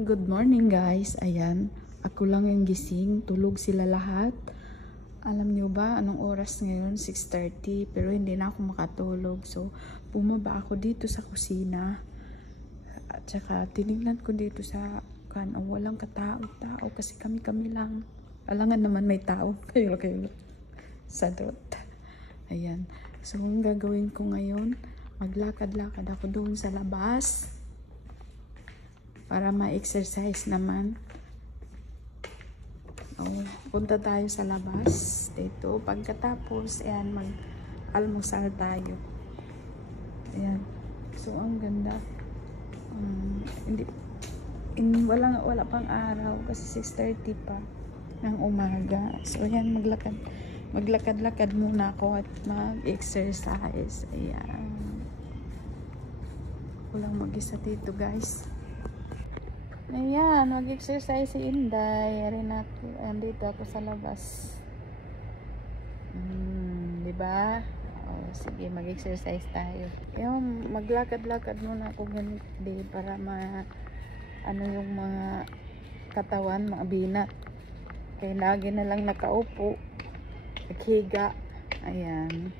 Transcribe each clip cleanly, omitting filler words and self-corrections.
Good morning guys. Ayan, ako lang yung gising. Tulog sila lahat. Alam niyo ba anong oras ngayon? 6:30. Pero hindi na ako makatulog. So, bumaba ako dito sa kusina. At saka tinignan ko dito sa walang katao-tao kasi kami lang. Alangan naman may tao. Kayo. Sadot. Ayan. So, ang gagawin ko ngayon, maglakad-lakad ako doon sa labas. Para ma-exercise naman. Punta tayo sa labas. Dito. Pagkatapos, ayan, mag-almusal tayo. Ayan. So, ang ganda. Wala pang araw kasi 6:30 pa ng umaga. So, ayan, maglakad-lakad muna ako at mag-exercise. Ayan. Walang mag-isa dito, guys. Ayan, mag-exercise si Inday. Dito ako sa labas. Diba? Sige, mag-exercise tayo. Ayan, maglakad-lakad muna ako ganito para yung mga katawan, mga binat. Kaya lagi na lang nakaupo. Naghiga. Ayan.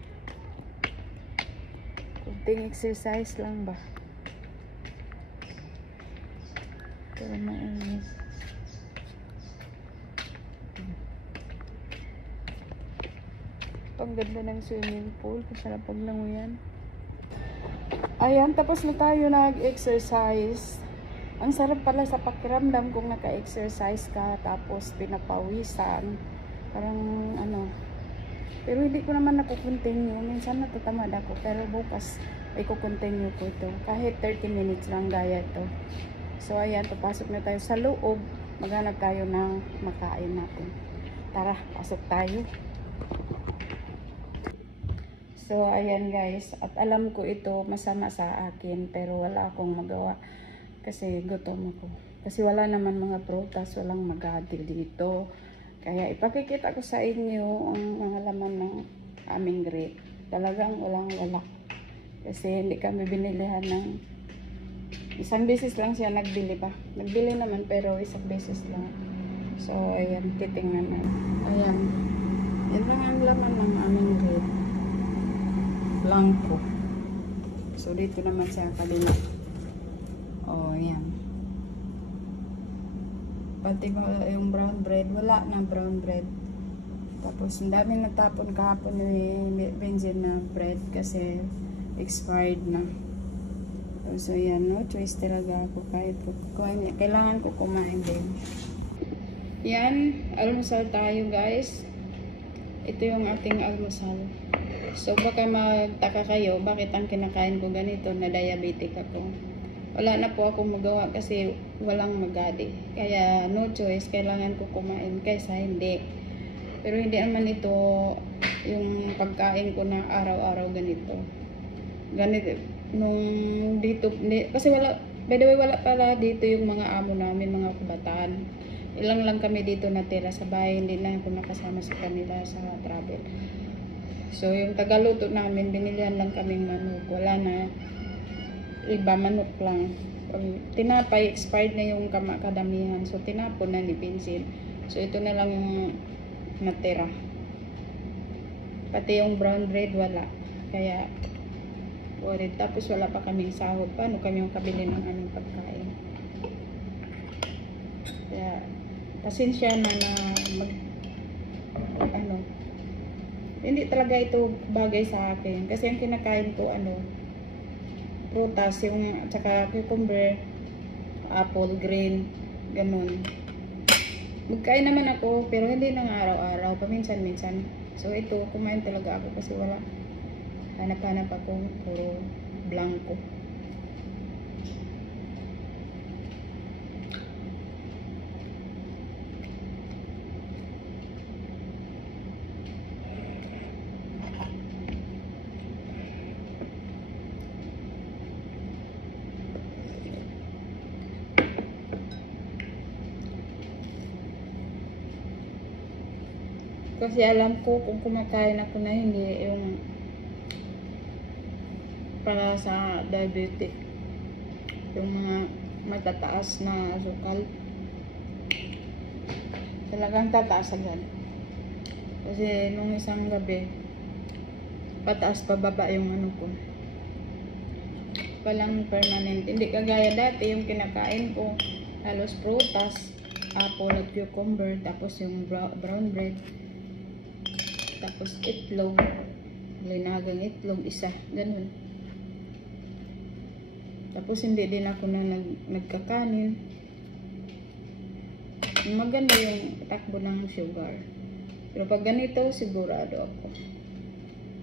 Kunting exercise lang ba? Pero mainit. Ang ganda ng swimming pool. Masarap paglanguyan. Ayan, tapos na tayo nag-exercise. Ang sarap pala sa pakiramdam kung naka-exercise ka tapos pinapawisan. Parang pero hindi ko naman nakukontinue. Minsan natatamad ako. Pero bukas ay kukontinue ko ito. Kahit 30 minutes lang gaya ito. So, ayan, papasok na tayo sa loob. Maghanap tayo ng makain natin. Tara, pasok tayo. So, ayan guys. At alam ko ito masama sa akin. Pero wala akong magawa. Kasi gutom ako. Kasi wala naman mga prutas. Walang magadi dito. Kaya ipakikita ko sa inyo ang mga laman ng aming grate. Talagang wala. Kasi hindi kami binilihan ng isang beses lang siya nagbili pa. Nagbili naman pero isang beses lang. So, ayan, titingnan na. Ayan. Yan lang ang laman ng aming grade. Blanco. So, dito naman sa kabila. Ayan. Pati yung brown bread. Wala na brown bread. Tapos, ang dami natapon kahapon ni benzene na bread kasi expired na. So, yan, no choice talaga ako kahit kailangan ko kumain din. Yan, almusal tayo guys. Ito yung ating almusal. So, baka magtaka kayo, bakit ang kinakain ko ganito na diabetic ako. Wala na po akong magawa kasi walang magadi. Kaya, no choice, kailangan ko kumain kaysa hindi. Pero hindi naman ito yung pagkain ko na araw-araw ganito. Kasi by the way, wala pala dito yung mga amo namin, mga kabataan. Ilang lang kami dito natira sa bahay, hindi na ako nakasama sa kanila sa travel. So, yung tagaluto namin, binilihan lang kaming manok. Wala na, iba manok lang. Tinapay, expired na yung kadamihan. So, tinapon na ni Vincent. So, ito na lang yung natira. Pati yung brown bread, wala. Kaya, tapos wala pa kaming sahod. Paano kami yung kabili ng aming pagkain? Kaya, pasensya na hindi talaga ito bagay sa akin. Kasi ang kinakain ko, prutas, yung, tsaka cucumber, apple, green, ganun. Magkain naman ako, pero hindi nang araw-araw, paminsan-minsan. So, ito, kumain talaga ako kasi wala. Hanap-hanap ako, puro blanco. Kasi alam ko kung kumakain ako na hindi yung para sa diabetic. Yung mga matataas na sukal. Talagang tataas agad. Kasi nung isang gabi, pataas pababa yung ano ko. Palang permanent. Hindi kagaya dati yung kinakain ko. Halos prutas, apple at cucumber, tapos yung brown bread, tapos itlog, linagang itlog, isa. Ganun. Tapos hindi din ako na nagkakanin. Maganda yung takbo ng sugar. Pero pag ganito, sigurado ako.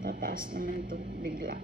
Tataas naman to bigla.